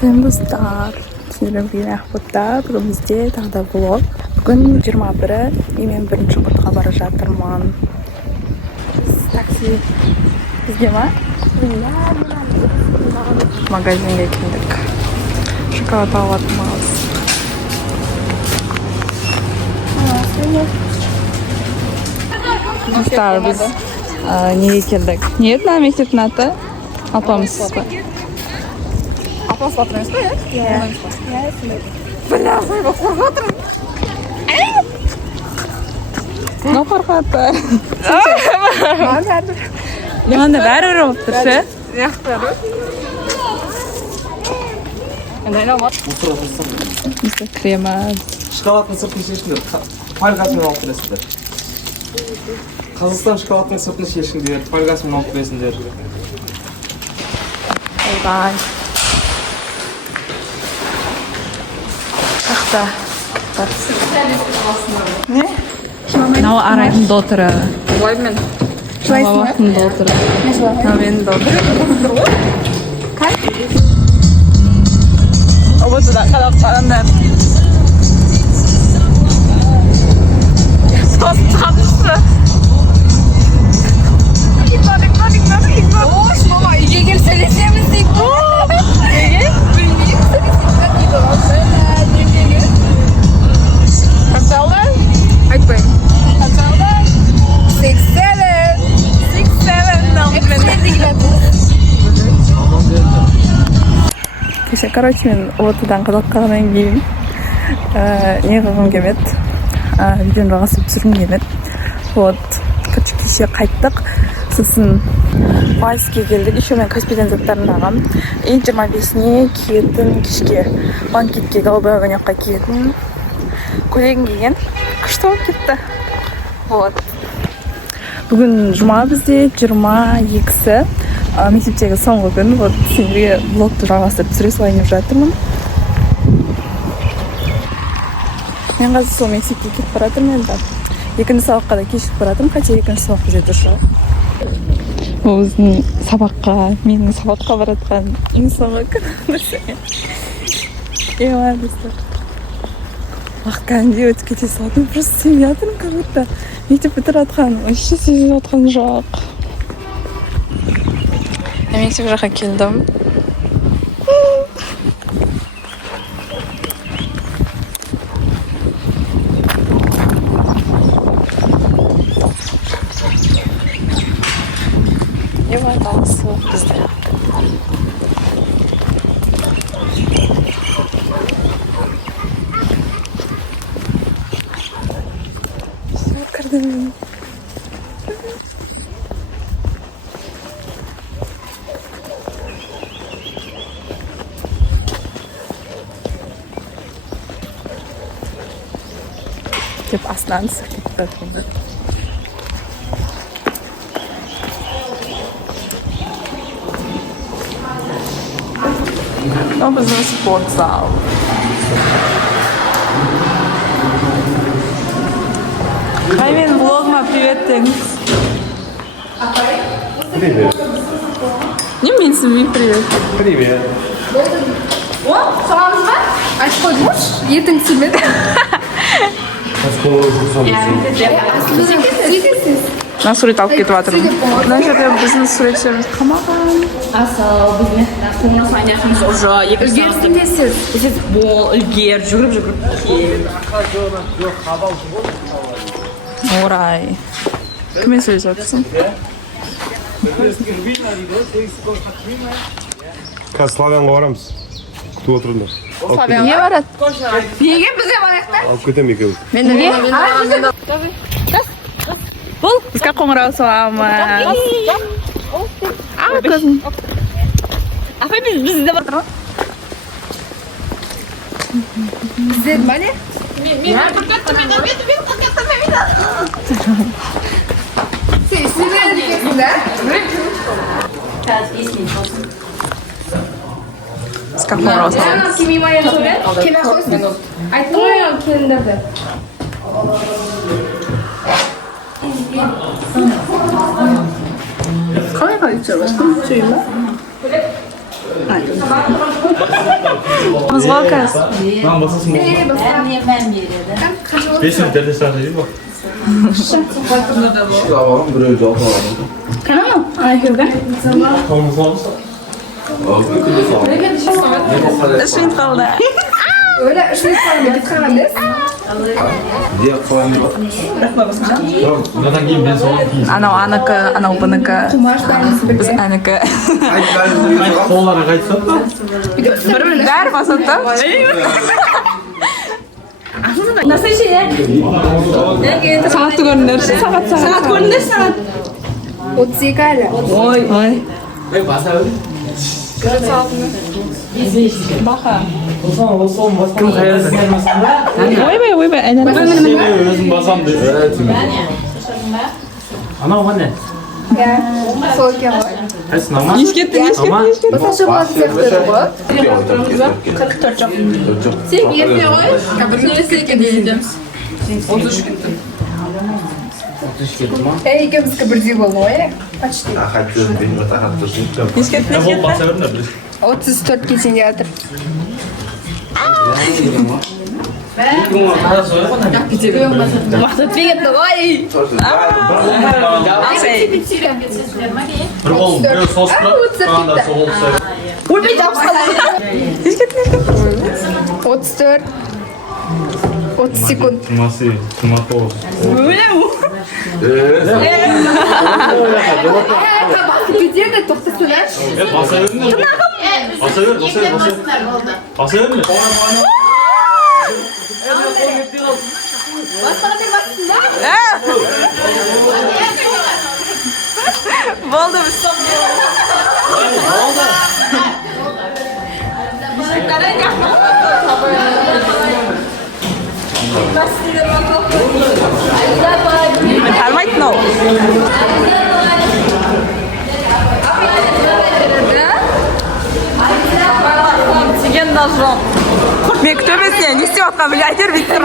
Sen dostlar, sizlerle birlikte Akbut'ta bugünümüzde tağda vlog. Bugün 21'i, men birinchi Akbut'a bara жатырмын. Taksi bizga mi? Magazinga keldik. Shokolad olyapmiz. Dostlar, biz nega keldik? Niyatlar mektebni ati? Alpamizsizmi? Apa смотришь, что есть? Yeah. Бля, я qo'rqadim. Ne qo'rqadi? Mana Nimani baribir olib tursa? yaxshi. Endi inomat. Bizda krema. Şokoladning sirtini yeyishni farqasini olib turasizlar. Qozog'iston shokoladning sirtini yeyishni der, farqasini olib turasizlar der. Bye. Taxta. Ne? Nou arayın dotere. Voymen. Nou wachten dotere. Nou men dotere. Oh, wat is dat? Ga dat veranderen. Dat is tatlısı. Oş baba, iyi gel söylesemiz değil. İyi? Bilmiyorum, söylesemiz değil. Kaç aldın? Айтпайым. Kaç aldın? 67. 67. Кеше, короче, мен отыдан қызыққаннан кейін не қылғым келмеді. Видеоны жалғастырып түсіргім келмеді. Вот, кеше қайттық. Сосын Вальске келдік. Еще мен Каспийден заттарын алғам. 25-не киетін кешке банкетке голубой огонёкқа киетін көйлегін киген. Күшті болып кетті. Вот. Бүгін жұма бізде 22-сі. Мектептегі соңғы күн. Вот сендерге влогты жалғастырып түсіре салайын деп жатырмын. Мен қазір сол мектепке кетіп баратырмын енді. Екінші сабаққа да кешігіп баратырмын. Хотя екінші сабақ бізде дұрыс. Бұл біздің сабаққа, менің сабаққа баратқан ең соңғы күн. Достар. Уақыт кәдімгідей өтіп кете салдым. Просто сенбей жатырмын, как будто мектеп бітіріп жатқан, вообще сезіп жатқан жоқ. Мектеп жаққа келдім. Дауысы бізде. Все, кірдім. Деп астынан сыртып жатырмын. Ну, біздің спортзал. Қаймен влогыма привет деңіз. Привет. Не менсінбей привет. Привет. О, саламыз ба? Айтып қойдыңыз? Ертең түсірмеді. Мына сурет алып кетіп жатырмын. Мына жерде біздің суретшіміз қамаған. Асау біздің қоңырау саняқымыз уже Үлгерсіндесіз. бол үлгер жүгіріп Орай. Кіммен сөйлесіп жатырсың? Қазір славянға барамыз. Күтіп отырыңдар. Не барады? Неге бізде барайықта? Алып кетемін екеуін. Бұл бізге қоңырау соғамыз. Көзім. Апай бізде бар. Бізде ма не? Сен әрекетсің да? Бізге қоңырау соғамыз. Кемей қойсын. Айттым ғой келіндерді. қалай түсір басқым? Түсейін ба? Mızgokaz. Lan basasın mı? Beşin derdesi var değil mi? Alalım buraya da alalım. Tomuzlamış. Ishing qaldi. Öyle ışık kalmadı gitkanız. Diye koyayım bak. Bundan giyin ben sonra giyin. Anau buniki. Kumaş tanesi bir Biz aniki. Kollara kaçsa. Bari basatdi. Nasıl şey ya? Saat görünür. Saat Görünür saat. 32 hala. Baxa. Kim kayarsa. Oyba, aynen. Özüm basam diyor. Ana o ne? Ya. Soğuk ya. Kaçsın ama? Ish ketdi. Ama Mesela şu bazı sektörü bu. 44 çok. Sen yapıyor o. Kabırlısı kediydim. 30 gün. Ey ikimiz kıbırcı oldu ya. Kaçtı. Hattır benim ata hattır. Ish ketdi. ne bol basarım da bilir. 34 geçin geldi. Waxta twee erbij. Şey. Bir bol bir sosla. Falan da soğuk sever. Hoe ben je afgelopen? Ish ketdi. 34. 30 sekund. Nasıl? Tomato. Gidiyor da toktasılar. Basarım mı? Basarım. Basarım mı? Bo'ldi biz. Tarmayt no. Sen должен. Men kutaversan, ne isteyapman milliarder Viktor.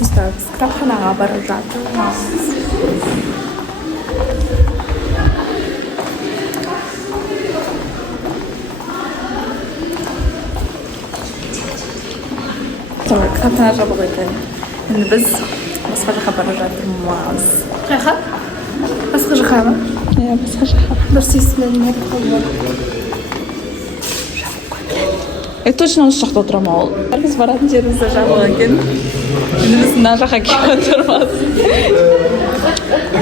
Biz kitobxonaga borib жатырмыз. Tamam, kitobxonaga bordik. Endi biz boshqa yoqqa borib жатырмыз. Qayerga? Boshqa joyga. Ya, boshqa yoqqa. Bir seslarni qo'yib. Точно o'sha yoqda o'tiraman. Biz boradigan yerimizda javob ekan. Endi biz nariroqqa kelib o'tiramiz.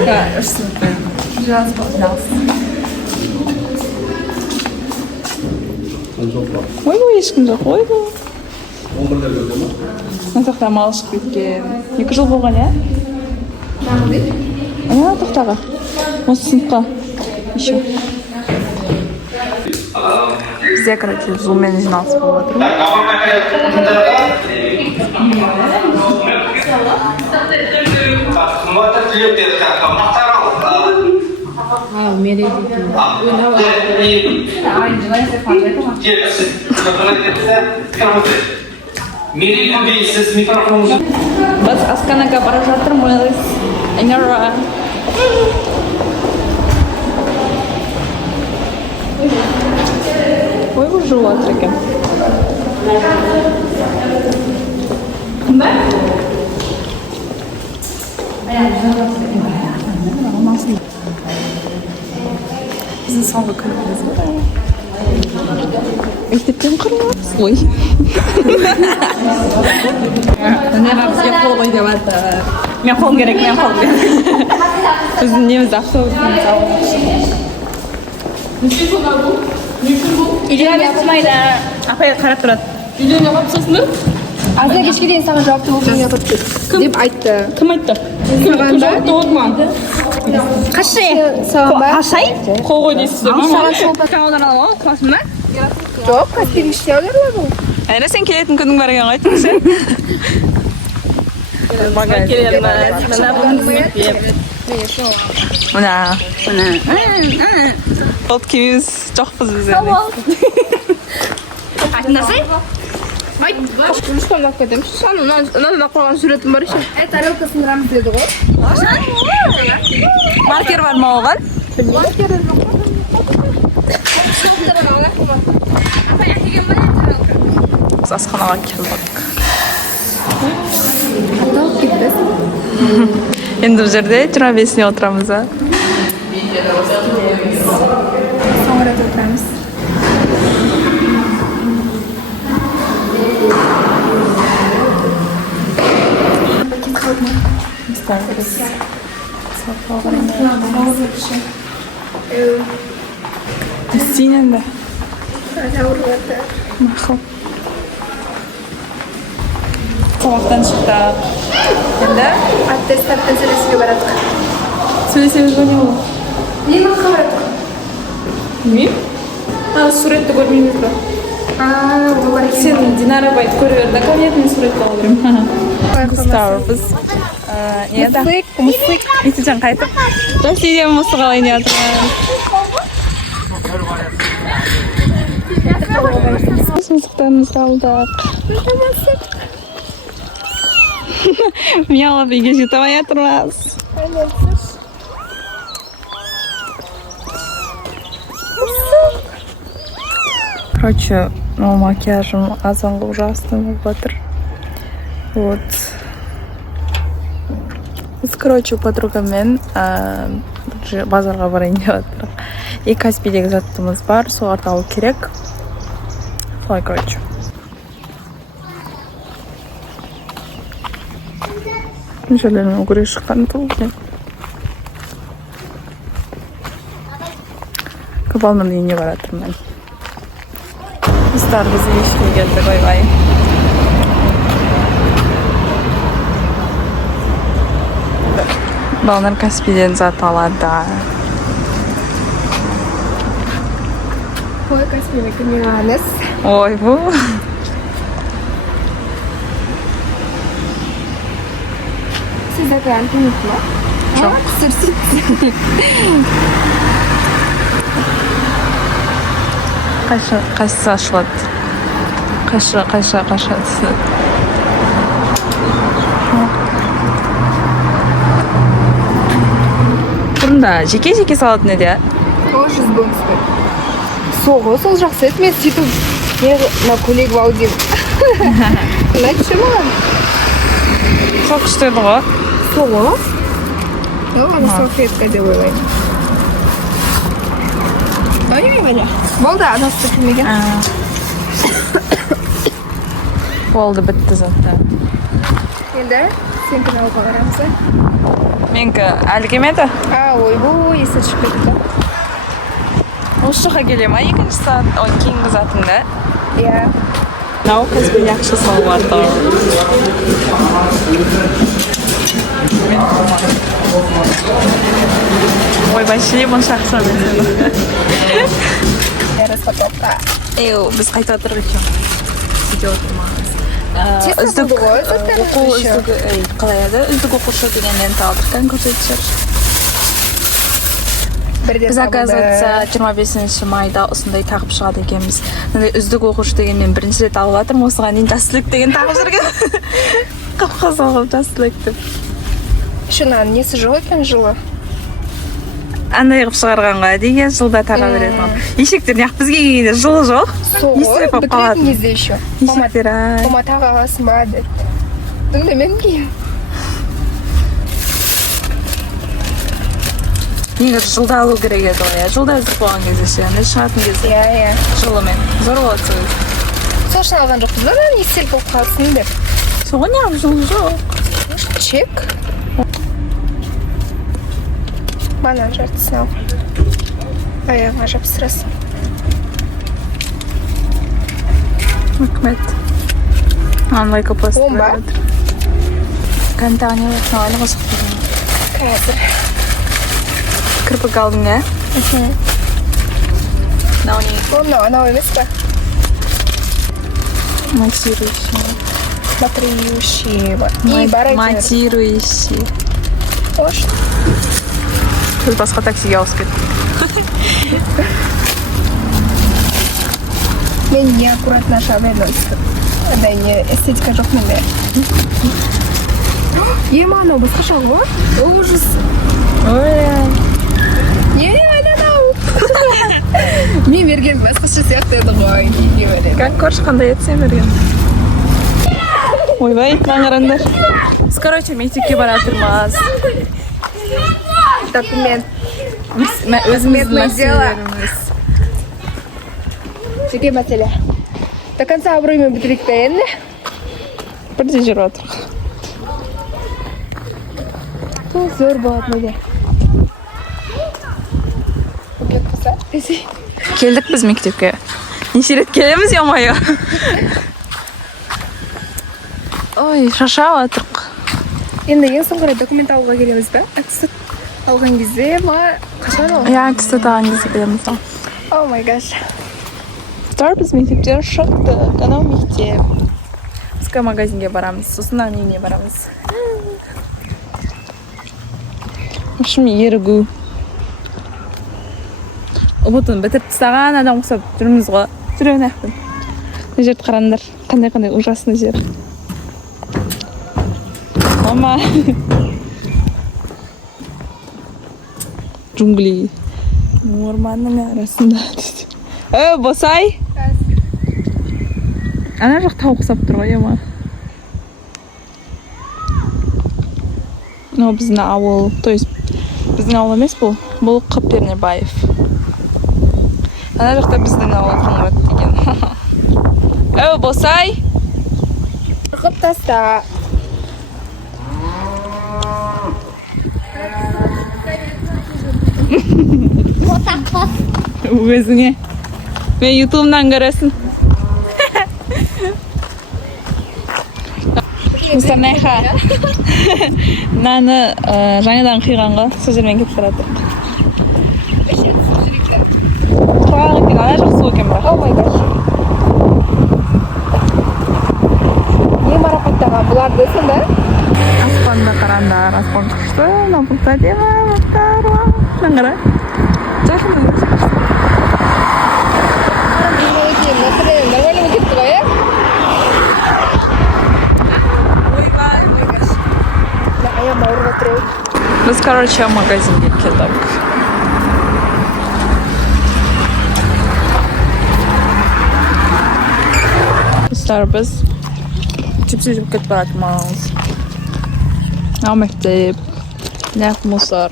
Ha, ishni. Biraz bo'lamiz. Voy, hech kim yo'q. Voy. To'xta, malish ketgan. 2 yil bo'lgan, ya? Ana, to'xtaga. O'sha sinfqa. Еще. Bizga, короче, zoomмен жиналыс болып жатыр. Biz Астанаға барып жатырмыз. Айнара. Ой, уже жатыр екен. Біздің соңғы күніміз ғой. Мектептен қырылмыз. Ой. Мына бізге қол қой деп жатыр. Мен қолым керек, мен қолым керек. Біздің неміз автобустан Үйлене yapmayla. Apaya qarab turadi. Uydan yapapsızlar? Azda kechga дейін sana javobni o'zim yopib ket deb aytdi. Kim aytdi? Sig'anda Qashay? Sig'anda Qashay? Qo'y qo'y deysiz. Kanadan olib, qasmina. yo'q, kasting ishlayveradi bu. Ana sen kelетін күнің бар екен айтып сен. Mana buni Мына. От киіз жоқпыз біз енді. Aytnasay? Ayt, konuşmam hakikaten. Şu an ona da koygan suretim var işte. Tarafkasını ramz dedi o. Marker barmı oğlan? Biz asxanaga keldik. Endi bu yerda 25 o'tiramiz. Sonra oturamiz. Sinende. Sabahtan çıktık. Endi Attestardan söylesiga baradik. söylesemiz ne olur? Nima qilib? Bilmiyorum. Ha, suratda görmeyimiz de. Bular Sen Dinara bayt ko'raverdi, kamiyatni suratga oldirim. Gustavus. Niyada? Mısık. Itijan qaytib. Rossiyaga musiqa o'ynayapti. Musiqlarimizni oldik. Miyalab uyga yetamayapmiz. Короче, макияжым азанғы ужасно болып жатыр. Вот. Біз, короче, подругамен базарға барайын деп жатырмыз. И Каспийдегі заттымыз бар, соларды алу керек. Солай, короче. Жерлермен көре шыққан тұл. Көпалмын үйіне баратырмын. Dostlar bizi işine geldi, bay bay. Ballar Kaspiy'den zat alады. Ой, Каспийдегі Миланес. Ой, bu. Sizde karantin yok mu? Çok. Sürsüz. Qaysi ашылады? Qaysi. Бұрында жеке салатын еді, я? О, жүз болмысты. Соғы, сол жақсы еді. Мен сөйтіп, на көйлек баудим. Ұнайды маған? Сол күшті еді ғой? Соғы? Оны салфетка деп ойлаймын. Ойнамай болды, анасы кімеген? Болды, бітті затта. Енді сен кім алуға қарамыз? Менкі әлі келмеді? Ойбой, есі шығып кетті. Осы жаққа келем, екінші саат, кейінгі затында. Иә. Мынау Каспий жақсы салып жатыр. Ой, вообще мұнша ақша береді. Распаковка. Біз қайта отырып екен. Видео отырмағыз. Үздік оқу үздігі қалай еді? Үздік оқушы деген лента алдыртқан көрсетішер. Біз оказывается 25 майда осындай тағып шығады екенбіз. Үздік оқушы деген мен бірінші рет алып жатырмын. Осыған дейін жастілік деген тағып жүрген. Қапқа салғып жастілік деп. Шынан несі жоқ екен жылы? Андай қып шығарғанға деген жылда таға беретін. Ешектер неғып бізге келгенде жылы жоқ. Соғы, бітіретін кезде еще. Ешектер, ай. Ома таға аласың ба, деді. Дүнде мен кейім. Негізі жылда алу керек еді ғой, жылда үздік болған кезде ше, шығатын кезде. Иә. Жылымен. Зор болады сөз. Сол үшін алған жоқпыз ба, естел болып қалсын деп. Соған неғып жылы жоқ. Чек. Банан жартысын ал. Аяғыңа жапсырасың. Рахмет. Андай көпасты Он ба? Кантағын елетін айлы қосық деген. Қазір. Кірпік алдың, ә? Мынау не? Анау емес па? Матирующий. Матриющий. И бар әйтеуір. Матирующий. Ош. Біз басқа таксиге ауысып кеттік. Мен не аккуратно шабайын ойсы. Адай не эстетика жоқ менде. Ерманов басқаша ғой. Ужас. Не, айналау. Мен берген басқаша сияқты еді ғой. Kan көрші қандай етсем берген. Ойбай, маңырандар. Біз, короче, мектепке баратырмыз. Документ. Өзіміздің мәселелеріміз. Жеке мәселе. До конца абыроймен бітірейік та енді. Бірде жүріп отыр. Зор болады неде. Көбек қыса. Келдік біз мектепке. Неше рет келеміз, ямайы. Ой, шашау атырқ. Енді ең соңғыра документ алуға келеміз бе? Әксі алған кезде ма? Қашан ол? Я кісі таған кезде келеміз. О май гаш. Тұр біз мектептен шықтық. Анау мектеп. Бізгі магазинге барамыз. Сосын үйіне барамыз. В общем, ерігу. Ұбытын бітіріп тастаған адам құсап жүрміз ғой. Жүрген әқпін. Мына жерді қараңдар. Қандай ужасный жер. Мама. Джунгли. Орманның арасында. Босай. Ана жақ тауық құсап тұр ғой, ема. Мынау біздің ауыл. То есть, біздің ауыл емес бұл. Бұл Қапернебаев. Ана жақта біздің ауыл Қоңырат деген. Босай. Қып таста. Өзіңе. Мен ютубымнан көресің. Мұстарнайха. Наны жаңадан қиғанға сол жермен кетіп барады. Құрағы екен, ана жақ су екен бірақ. О май гаш. Не марапаттаған бұларды сонда? Аспанды қараңдар, аспан шықты, напылта дема, мұқтар, наңғыра. Жақын Нормально кетті ғой, е? Аяғым ауырып отыр. Біз, короче, магазинге келдік. Достар, біз чипсы жеп кетіп баратырмыз. Мынау мектеп, нәқ мусор.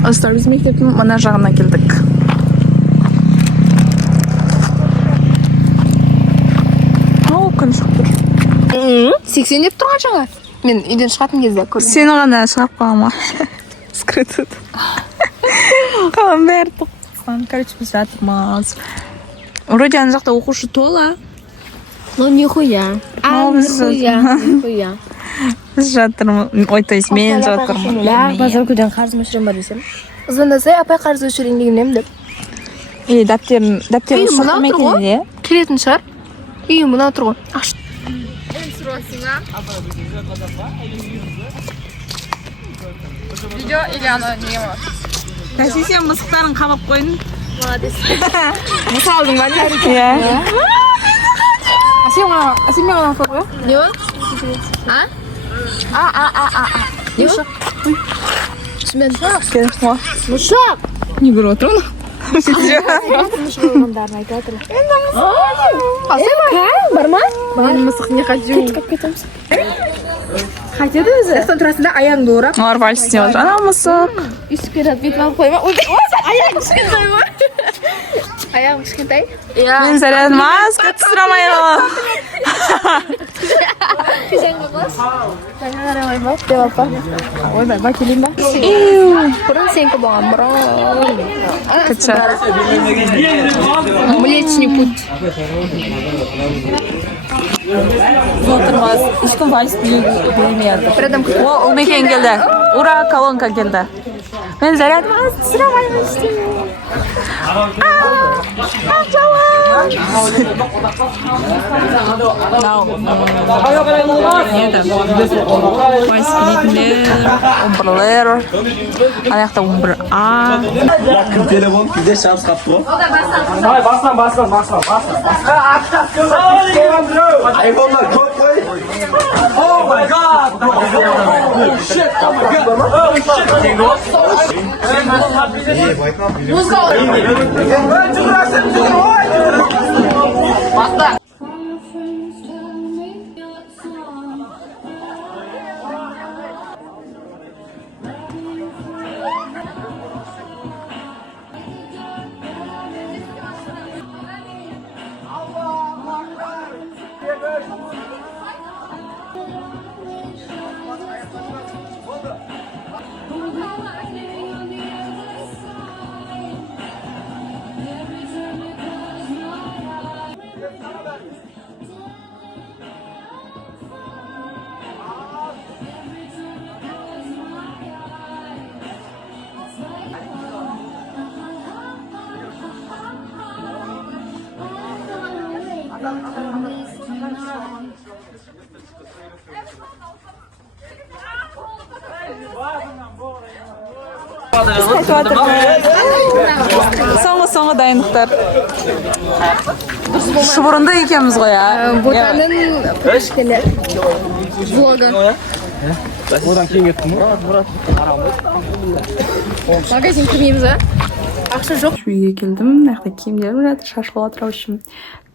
Достар, біз мектептің мына жағына келдік. Күн шығып тұр. 80 деп тұрған жаңа. Мен үйден шығатын кезде көрдім. Сені ғана шығып қалама. Скрытый. Қалам бәрі тоқсан. Короче, біз жатырмыз. Вроде ана жақта оқушы тола. Ну, нихуя. Нихуя. Біз жатырмыз. Ой, то есть мен жатырмын. Базаркүден қарыз мөшірем бар десем. Звондасай, апай қарыз өшірейін дегенем деп. Дәптерін шоқырмен келді. Келетін шығар. Үйім мұна тұр ғой. Видео или оно не его? Кәсе сен мысықтарын қабап қойын. Молодец. Мысалдың ба не? Иә. Сен мен ғана қойып қой. Не ол? Не ол? Шымен шақ. Мұшақ. Не көріп отыр оны? Мұшағандарын айтып жатыр. Бар ма? Маған мысық не қажу? Кетеміз. Қайтеді өзі? Сақтан тұрасында аяғыңды орап. Олар вальс істеп отыр. Ана мысық. Үстіке жатып етіп алып қойма. Аяғың кішкентай ма? Аяғың кішкентай? Мен зарядым аз көтсірамай қалам. Кезеңгі қылас? Жаңа қарамай ма? Деп апа. Ойбай, ба келейін ба? Бұрын сенкі болған, бұрын. Күтші. Млечный путь. Отырмыз. Ешкім вальс білмейді. Бір адам күтіп. Ол мекен келді. Ура, колонка келді. Мен зарядым аз көтсірамай істеймін. Жауап. Умбрлер. Ана жақта умбр А. Telefon bize şans kaptı. iPhone'lar koy koy. Oh my god. Shit. Oh my god. Соңғы дайындықтар. Шұбырында екенбіз ғой, а? Ботаның пішкелер. Влогы. Одан кейін кеттім. Магазин кірмейміз, а? Ақша жоқ. Үйге келдім, мына киімдерім жатыр, шашылып отыр. В общем,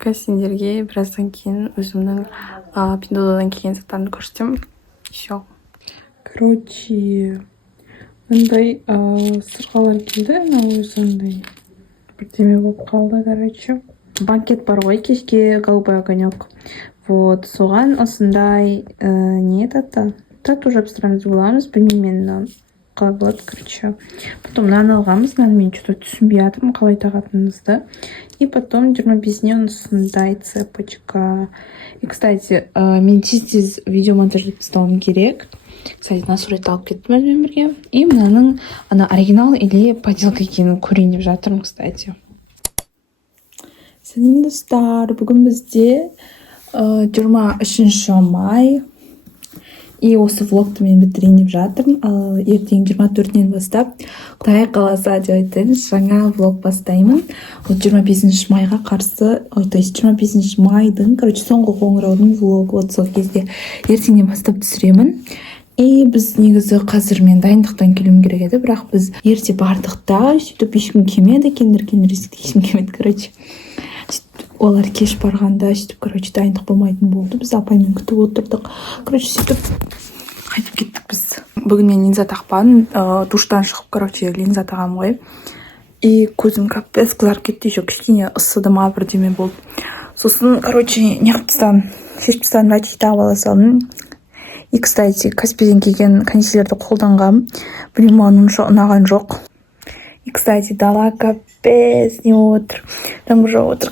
сендерге біраздан кейін өзімнің Пиндодадан келген заттарымды көрсетемін. Еще. Короче, мындай сырғалар келді, өзімдей бірдеме болып қалды, короче. Банкет бар ғой, кешке голубой огонек. Вот, соған осындай не это-то? Тату жабыстырамыз боламыз, білмеймін, қалай болады, короче. Потом нан алғанбыз, нан мен что-то түсінбей жатырмын, қалай тағатынымызды. И потом 25-не осындай цепочка. И, кстати, мен тез видео монтажлап тастауым керек. Кстати, мына суретті алып кеттім өзімен бірге. И мынаның оригинал или поделка екенін көрейін деп жатырмын, кстати. Сәлем достар, бүгін бізде 23 май. И осы влогты мен бітірейін деп жатырмын. Ал ертең 24-нен бастап, Құдай қаласа деп айтыңыз, жаңа влог бастаймын. 25 майға қарсы, то есть 25 майдың, соңғы қоңыраудың влогы сол кезде ертеңнен бастап түсіремін. И біз негізі қазір мен дайындықтан келуім керек еді, бірақ біз ерте бардық та, сөйтіп ешкім келмеді, келдір ешкім келмеді, олар кеш барғанда, сөйтіп, дайындық болмайтын болды. Біз апаймен күтіп отырдық. Сөйтіп қайтып кеттік біз. Бүгін мен линза тақпадым, душтан шығып, линза тағам ғой. И көзім капец қызарып кетті, еще кішкене ысыды ма бірдеме болды. Сосын, шешіп тастан врачи тағып ала салдым. И, кстати, Каспийден келген консилерді қолданғам. Білмеймін, онша ұнаған жоқ. И, кстати, дала капец не отыр. Там уже отыр,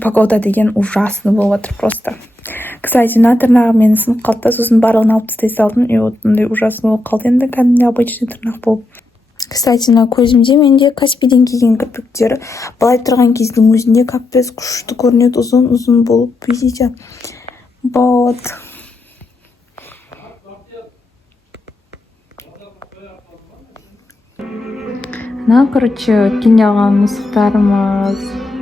Погода деген ужасно болып отыр просто. Кстати, на тырнағы мені сынып қалды, сосын барлығын алып тастай салдым. И вот мындай ужасно болып қалды енді, кәдімгі обычный тырнақ болып. Кстати, на көзімде менде Каспийден келген кірпіктер былай тұрған кездің өзінде капец күшті көрінеді, ұзын болып, видите? Вот. Өткенде алған мысықтарымыз.